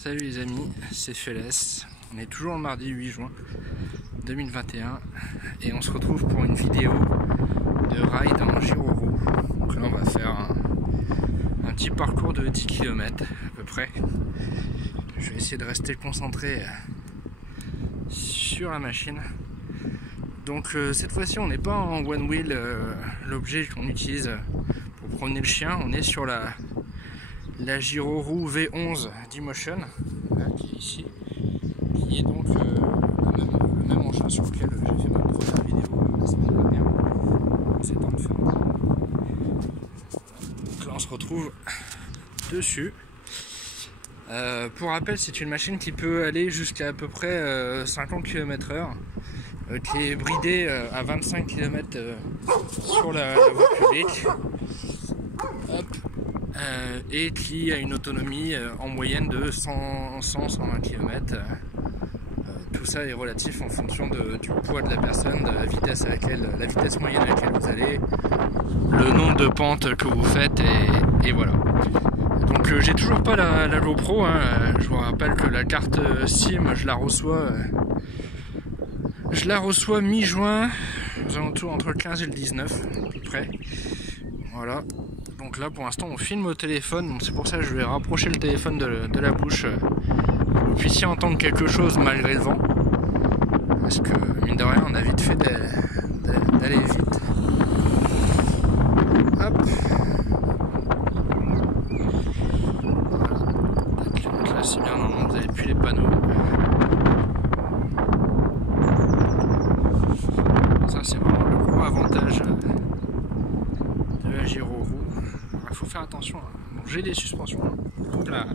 Salut les amis, c'est Félès. On est toujours le mardi 8 juin 2021 et on se retrouve pour une vidéo de ride en giro-roue. Donc là on va faire un petit parcours de 10 km à peu près. Je vais essayer de rester concentré sur la machine. Donc cette fois-ci on n'est pas en one wheel, l'objet qu'on utilise pour promener le chien. On est sur la giro-roue V11 d'Emotion, qui est ici, qui est donc le même engin sur lequel j'ai fait ma première vidéo la semaine dernière. C'est temps de faire. Donc là on se retrouve dessus. Pour rappel, c'est une machine qui peut aller jusqu'à à peu près 50 km/h, qui est bridée à 25 km sur la voie publique. Hop. Et qui a une autonomie en moyenne de 100-120 km. Tout ça est relatif en fonction du poids de la personne, de la vitesse moyenne à laquelle vous allez, le nombre de pentes que vous faites, et voilà. Donc j'ai toujours pas la GoPro, hein. Je vous rappelle que la carte SIM je la reçois mi-juin, aux alentours entre le 15 et le 19 à peu près. Voilà. Donc là pour l'instant on filme au téléphone, donc c'est pour ça que je vais rapprocher le téléphone de la bouche pour que vous puissiez entendre quelque chose malgré le vent, parce que mine de rien on a vite fait d'aller vite. Hop. Voilà. Donc là c'est bien, normalement vous n'avez plus les panneaux. Ça c'est vraiment le gros avantage de la giro-roue. Il faut faire attention. Bon, j'ai des suspensions là,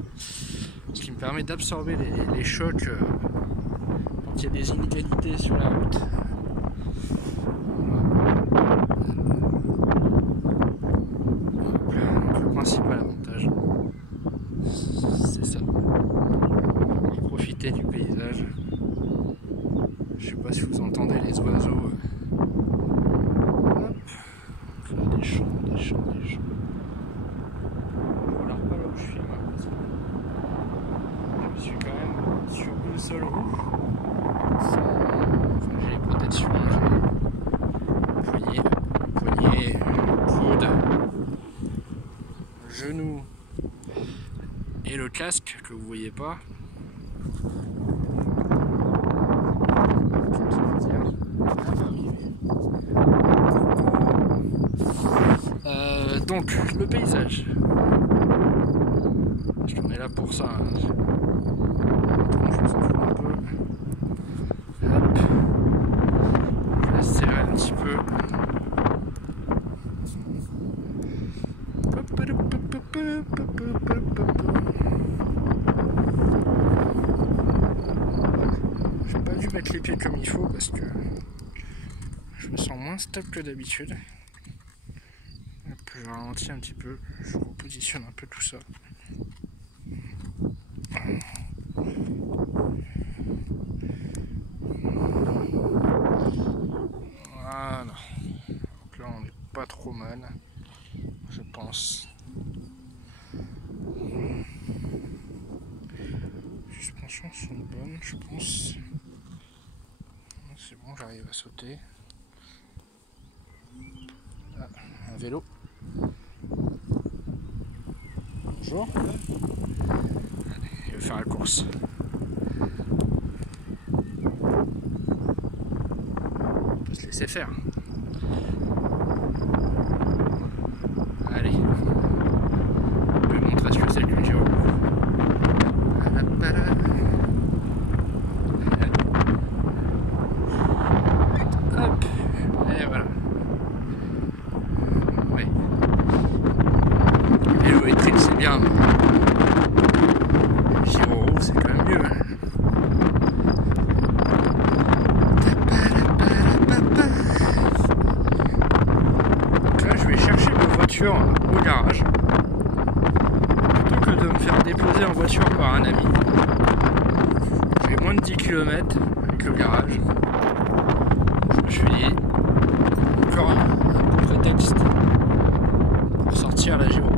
ce qui me permet d'absorber les chocs quand il y a des inégalités sur la route. Donc, le principal avantage, c'est ça. Profiter du paysage. Je sais pas si vous entendez les oiseaux. Hop. Donc là, des champs. Je suis quand même sur une seule roue. J'ai les protections, j'ai poignet, coude, genou et le casque que vous voyez pas. Donc le paysage. Parce qu'on est là pour ça. Hein. Je vous en fous un peu. Hop. Je vais serrer un petit peu. J'ai pas dû mettre les pieds comme il faut parce que je me sens moins stable que d'habitude. Je ralentis un petit peu, je repositionne un peu tout ça. Voilà. Donc là on n'est pas trop mal, je pense. Les suspensions sont bonnes, je pense. C'est bon, j'arrive à sauter. Ah, un vélo. Bonjour. Allez, je vais faire la course. On peut se laisser faire. Allez. Je vais montrer ce que c'est qu'une giro. Hop. Et voilà. Ouais. Vélo électrique c'est bien, mais giro-roue c'est quand même mieux. Donc là je vais chercher ma voiture au garage plutôt que de me faire déposer en voiture par un ami. J'ai moins de 10 km avec le garage. Je me suis dit encore un bon prétexte pour sortir la giro.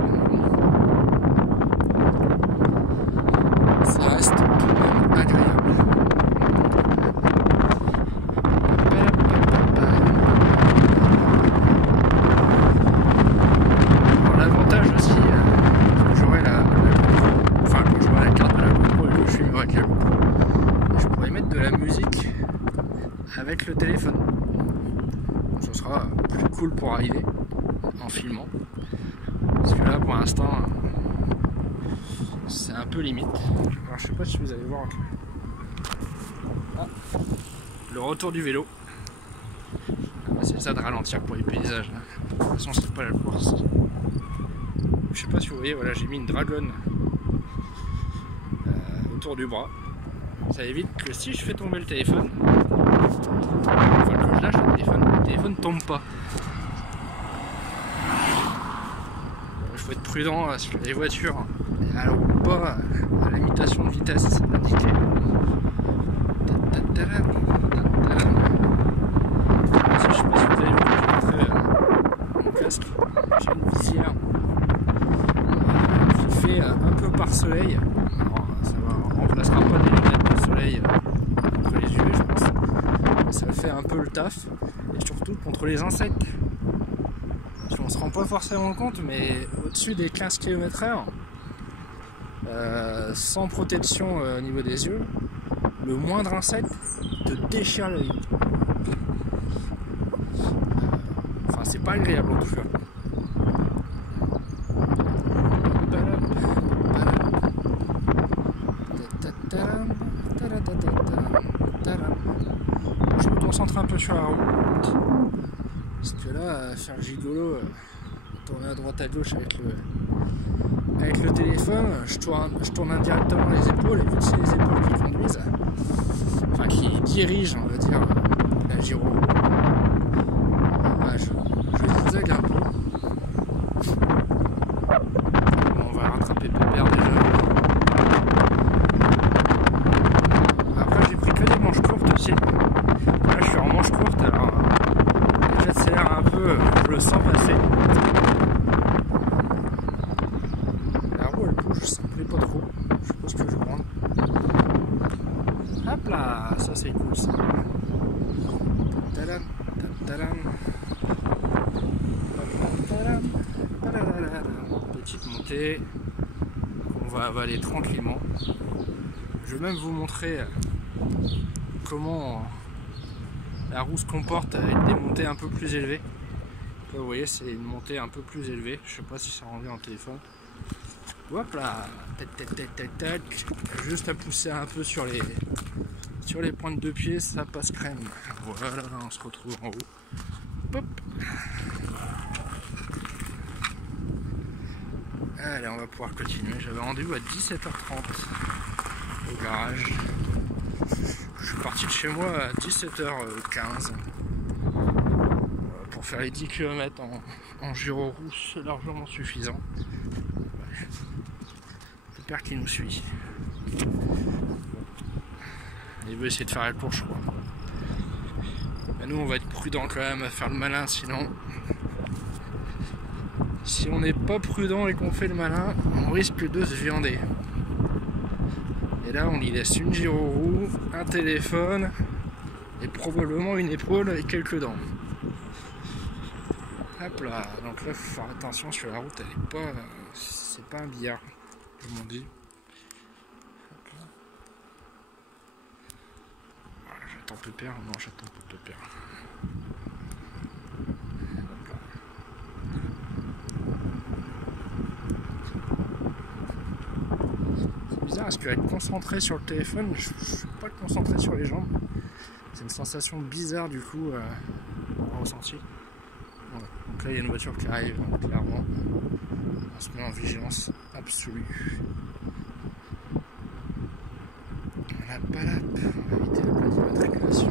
arbres. Ça reste tout de même agréable. Alors, l'avantage aussi, quand j'aurai quand j'aurai la carte de la GoPro et que je filmerai avec la GoPro, je pourrais mettre de la musique avec le téléphone. Ce sera plus cool pour arriver en filmant. Parce que là pour l'instant c'est un peu limite. Alors je sais pas si vous allez voir le retour du vélo. C'est ça de ralentir pour les paysages. De toute façon c'est pas la course. Je sais pas si vous voyez, voilà, j'ai mis une dragonne autour du bras. Ça évite que si je fais tomber le téléphone, enfin que je lâche le téléphone tombe pas. Il faut être prudent sur les voitures. Alors pas à l'imitation de vitesse indiquée. Je sais pas si vous avez vu quand j'ai montré mon casque, j'ai une visière qui fait un peu par soleil. Alors, ça ne remplacera pas des lunettes de soleil contre les yeux, je pense. Ça fait un peu le taf, et surtout contre les insectes. Parce qu'on se rend pas forcément compte, mais au-dessus des 15 km/h, sans protection au niveau des yeux, le moindre insecte te déchire l'œil. Enfin, c'est pas agréable en tout cas. Je me concentre un peu sur la route. Parce que là, faire gigolo, tourner à droite à gauche avec le téléphone, je tourne indirectement les épaules, et vu que c'est les épaules qui conduisent, enfin qui dirigent, on va dire, la gyro, bah, je zigzague un peu. On va rattraper Pépère déjà. Après j'ai pris que des manches courtes aussi. Là je suis en manche courte, alors j'accélère un peu, je le sens passer. La roue elle bouge, ça me plaît pas trop. Je sais pas ce que je vais prendre. Hop là, ça c'est cool ça. Tadam, tadam. Petite montée. On va avaler tranquillement. Je vais même vous montrer comment la roue se comporte avec des montées un peu plus élevées. Là, vous voyez, c'est une montée un peu plus élevée. Je sais pas si ça rend bien en téléphone. Hop là, tac. Juste à pousser un peu sur les pointes de pied, ça passe crème. Voilà, on se retrouve en haut. Hop. Allez, on va pouvoir continuer. J'avais rendez-vous à 17h30 au garage. Je suis parti de chez moi à 17h15 pour faire les 10 km en gyro roux, c'est largement suffisant. Pépère qui nous suit. Il veut essayer de faire la course, je crois. Mais nous, on va être prudent quand même à faire le malin, sinon... Si on n'est pas prudent et qu'on fait le malin, on risque de se viander. Et là, on y laisse une gyro roue, un téléphone, et probablement une épaule et quelques dents. Hop là, donc là, il faut faire attention sur la route, elle est pas... C'est pas un billard, comme on dit. J'attends Pépère, non j'attends pas Pépère. C'est bizarre parce qu'être concentré sur le téléphone, je suis pas concentré sur les jambes. C'est une sensation bizarre du coup à ressentir. Voilà. Donc là il y a une voiture qui arrive clairement. On se met en vigilance absolue. Voilà, on va éviter la plaque d'immatriculation.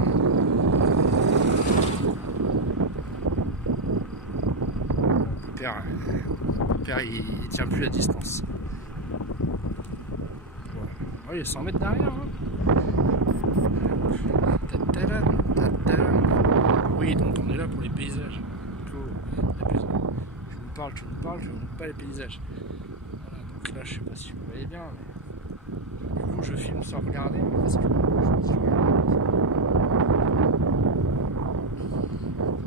Pépère il tient plus la distance. Voilà. Oh, il est 100 mètres derrière. Hein. Oui, donc on est là pour les paysages. Je vais me tu me parles, je ne montre pas les paysages. Voilà, donc là je sais pas si vous voyez bien, mais du coup je filme sans regarder parce que c'est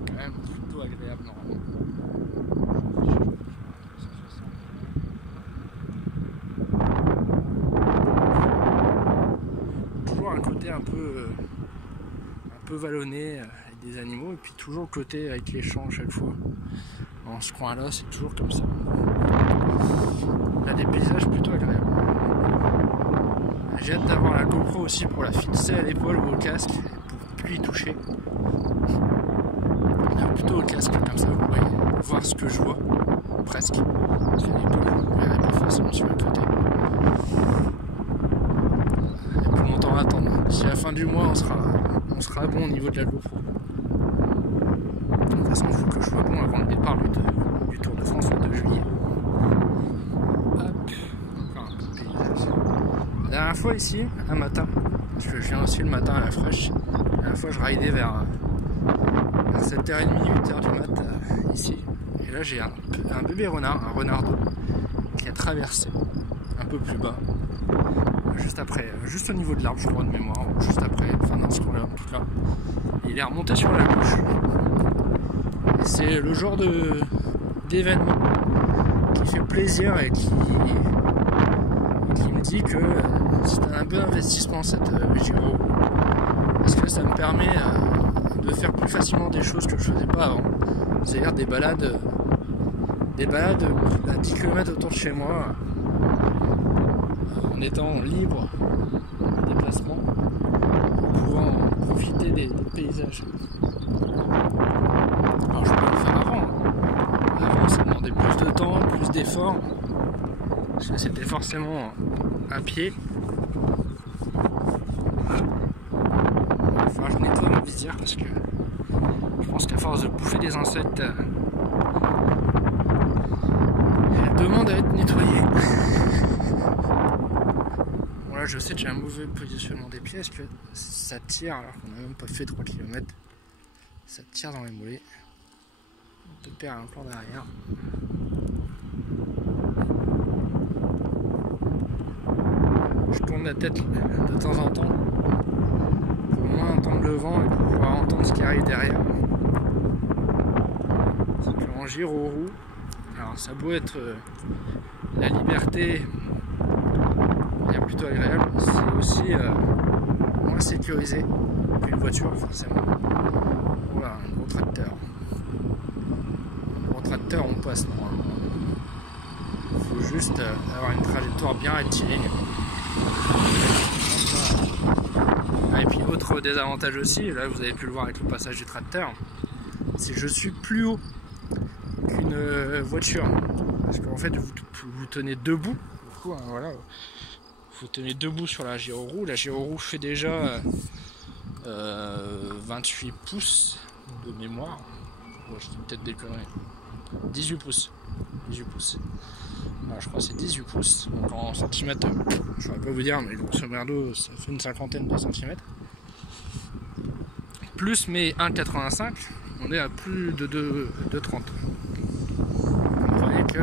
quand même plutôt agréable normalement. Toujours un côté un peu vallonné avec des animaux, et puis toujours le côté avec les champs à chaque fois. Dans ce coin là c'est toujours comme ça. Il y a des paysages plutôt agréables. J'ai hâte d'avoir la GoPro aussi pour la fixer à l'épaule ou au casque pour plus y toucher. Plutôt au casque, comme ça vous pourrez voir ce que je vois presque. Parce qu'à l'épaule vous ne verrez pas forcément sur le côté. Et plus longtemps à attendre. D'ici la fin du mois on sera bon au niveau de la GoPro. De toute façon il faut que je sois bon avant le départ du Tour de France le 2 juillet. Hop, encore un petit paysage. La dernière fois ici, un matin, parce que je viens aussi le matin à la fraîche, la dernière fois je ridais vers 7h30, 8h du mat ici. Et là j'ai un bébé renard, un renardeau, qui a traversé un peu plus bas, juste après, juste au niveau de l'arbre je crois de mémoire, ou juste après, enfin dans ce coin-là en tout cas. Il est remonté sur la gauche. Et c'est le genre d'événement qui fait plaisir et qui me dit que c'est un bon investissement cette Giro, parce que ça me permet de faire plus facilement des choses que je faisais pas avant, c'est-à-dire des balades à 10 km autour de chez moi en étant libre de déplacement, en pouvant profiter des paysages. Alors je peux le faire avant ça demandait plus de temps, plus d'efforts, parce que c'était forcément à pied. Enfin, je nettoie ma visière parce que je pense qu'à force de bouffer des insectes, elle demande à être nettoyée. Bon là je sais que j'ai un mauvais positionnement des pieds parce que ça tire alors qu'on n'a même pas fait 3 km. Ça tire dans les mollets. De perdre un plan derrière. Je tourne la tête de temps en temps pour moins entendre le vent et pour pouvoir entendre ce qui arrive derrière. C'est qu'en giro-roue, alors ça a beau être la liberté, bien plutôt agréable, c'est aussi moins sécurisé qu'une voiture forcément. Voilà, un gros tracteur. On passe normalement. Il faut juste avoir une trajectoire bien rectiligne. Ah, et puis autre désavantage aussi, là vous avez pu le voir avec le passage du tracteur, c'est que je suis plus haut qu'une voiture. Parce qu'en fait vous tenez debout. Du coup, hein, voilà, vous tenez debout sur la Giro-roue. La Giro-roue fait déjà 28 pouces de mémoire. Bon, je dis peut-être des conneries. 18 pouces. Alors, je crois que c'est 18 pouces. Donc en centimètres, je ne saurais pas vous dire, mais grosso merdo, ça fait une cinquantaine de centimètres. Plus mes 1,85, on est à plus de 2,30. Vous voyez que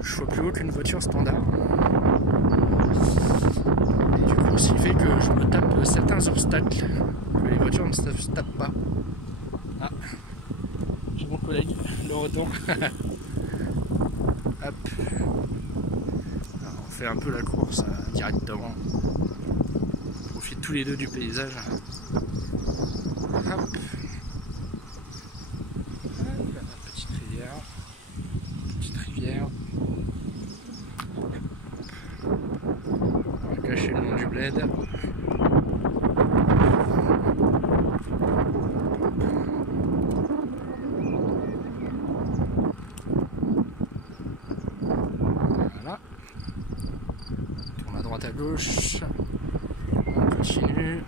je suis plus haut qu'une voiture standard. Et du coup, ce qui fait que je me tape certains obstacles que les voitures ne se tapent pas. Ah, j'ai mon collègue, le retour. Hop. Alors, on fait un peu la course directement. On profite tous les deux du paysage. Hop. La petite rivière. On va cacher le nom du bled. Voilà. On tourne à droite à gauche. On continue.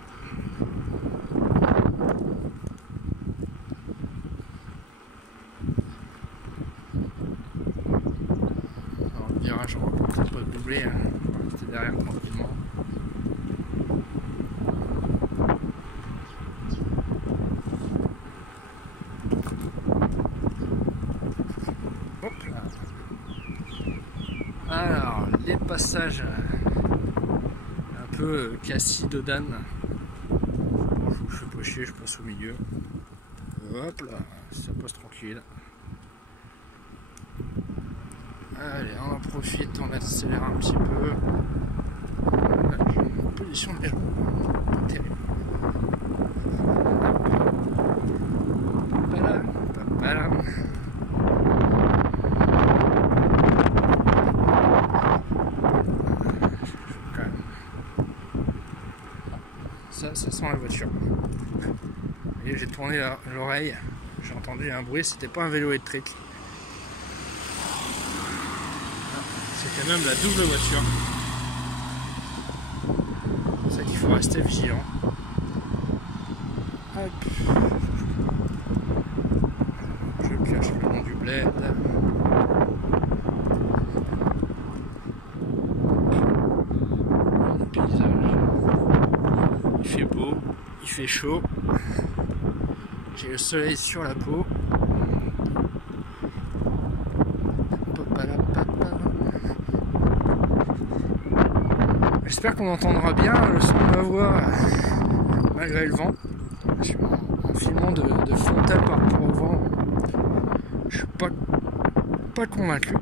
Alors, le virage, on va pas doubler. On va rester derrière tranquillement. les passages un peu Cassis Dodane. Bon, je fais pas chier, je passe au milieu. Hop là, ça passe tranquille. Allez, on en profite, on accélère un petit peu. J'ai une position de légèrement pas terrible. Papalam. Ça sent la voiture. Et j'ai tourné l'oreille, j'ai entendu un bruit, c'était pas un vélo électrique. C'était même la double voiture. C'est ça qu'il faut rester vigilant. Hop. Je cache le long du bled. Le paysage. Il fait beau, il fait chaud. J'ai le soleil sur la peau. J'espère qu'on entendra bien le son de ma voix malgré le vent. En filmant de frontal par rapport au vent, je suis pas convaincu.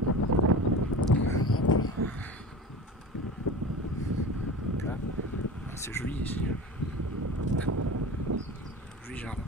Là, c'est joli ici. Joli jardin.